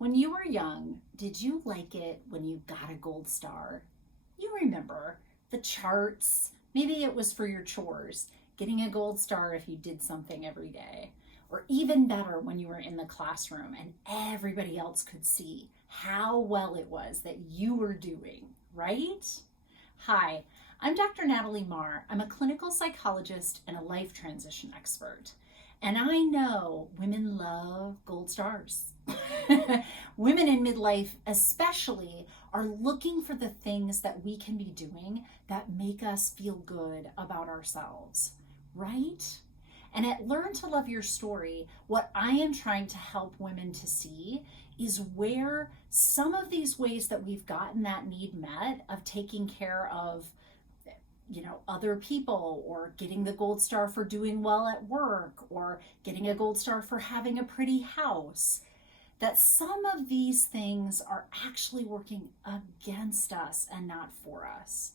When you were young, did you like it when you got a gold star? You remember the charts. Maybe it was for your chores, getting a gold star if you did something every day. Or even better, when you were in the classroom and everybody else could see how well it was that you were doing, right? Hi, I'm Dr. Natalie Marr. I'm a clinical psychologist and a life transition expert. And I know women love gold stars. Women in midlife, especially, are looking for the things that we can be doing that make us feel good about ourselves, right? And at Learn to Love Your Story, what I am trying to help women to see is where some of these ways that we've gotten that need met of taking care of other people, or getting the gold star for doing well at work, or getting a gold star for having a pretty house, that some of these things are actually working against us and not for us.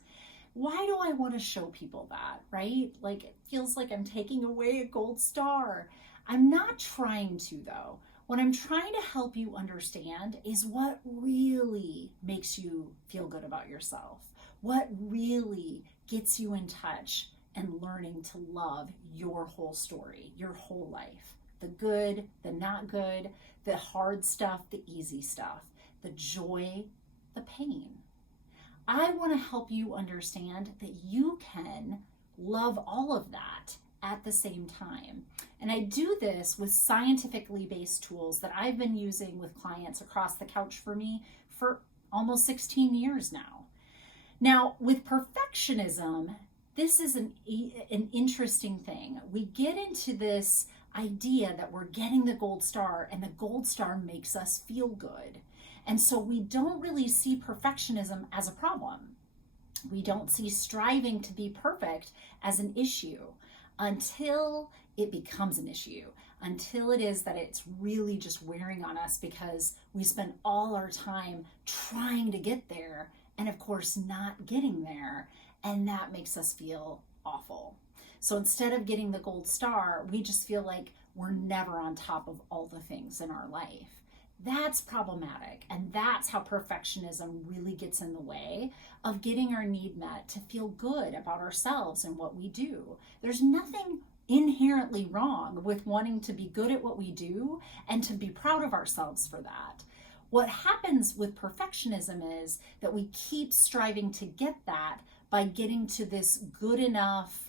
Why do I want to show people that, right? Like, it feels like I'm taking away a gold star. I'm not trying to, though. What I'm trying to help you understand is what really makes you feel good about yourself, what really gets you in touch and learning to love your whole story, your whole life. The good, the not good, the hard stuff, the easy stuff, the joy, the pain. I want to help you understand that you can love all of that at the same time. And I do this with scientifically based tools that I've been using with clients across the couch for me for almost 16 years now. Now, with perfectionism, this is an interesting thing. We get into this idea that we're getting the gold star and the gold star makes us feel good. And so we don't really see perfectionism as a problem. We don't see striving to be perfect as an issue until it becomes an issue, until it is that it's really just wearing on us because we spend all our time trying to get there and, of course, not getting there. And that makes us feel awful. So instead of getting the gold star, we just feel like we're never on top of all the things in our life. That's problematic. And that's how perfectionism really gets in the way of getting our need met to feel good about ourselves and what we do. There's nothing inherently wrong with wanting to be good at what we do and to be proud of ourselves for that. What happens with perfectionism is that we keep striving to get that by getting to this good enough,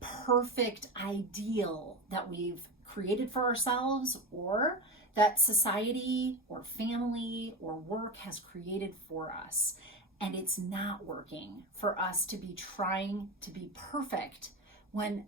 perfect ideal that we've created for ourselves, or that society or family or work has created for us. And it's not working for us to be trying to be perfect when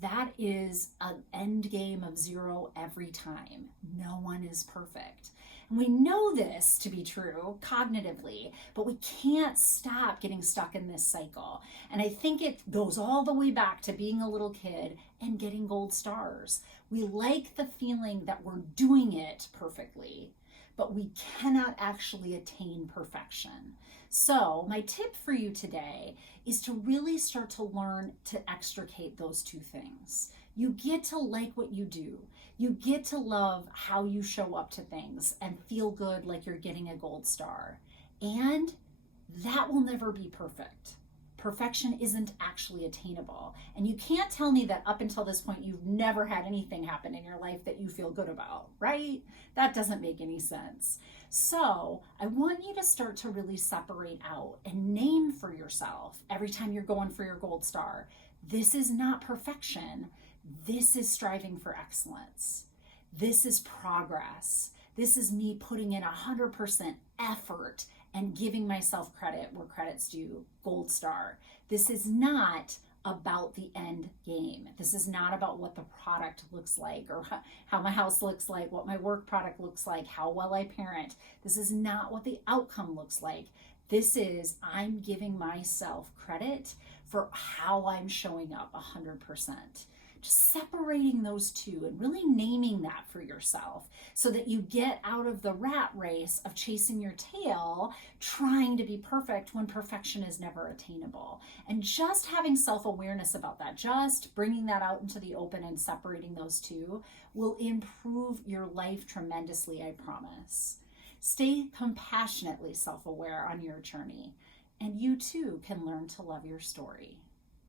that is an end game of zero every time. No one is perfect. And we know this to be true cognitively, but we can't stop getting stuck in this cycle. And I think it goes all the way back to being a little kid and getting gold stars. We like the feeling that we're doing it perfectly, but we cannot actually attain perfection. So my tip for you today is to really start to learn to extricate those two things. You get to like what you do. You get to love how you show up to things and feel good like you're getting a gold star. And that will never be perfect. Perfection isn't actually attainable. And you can't tell me that up until this point you've never had anything happen in your life that you feel good about, right? That doesn't make any sense. So I want you to start to really separate out and name for yourself every time you're going for your gold star. This is not perfection. This is striving for excellence. This is progress. This is me putting in 100% effort and giving myself credit where credit's due, gold star. This is not about the end game. This is not about what the product looks like, or how my house looks like, what my work product looks like, how well I parent. This is not what the outcome looks like. This is, I'm giving myself credit for how I'm showing up 100%. Just separating those two and really naming that for yourself so that you get out of the rat race of chasing your tail, trying to be perfect when perfection is never attainable. And just having self-awareness about that, just bringing that out into the open and separating those two will improve your life tremendously, I promise. Stay compassionately self aware on your journey, and you too can learn to love your story.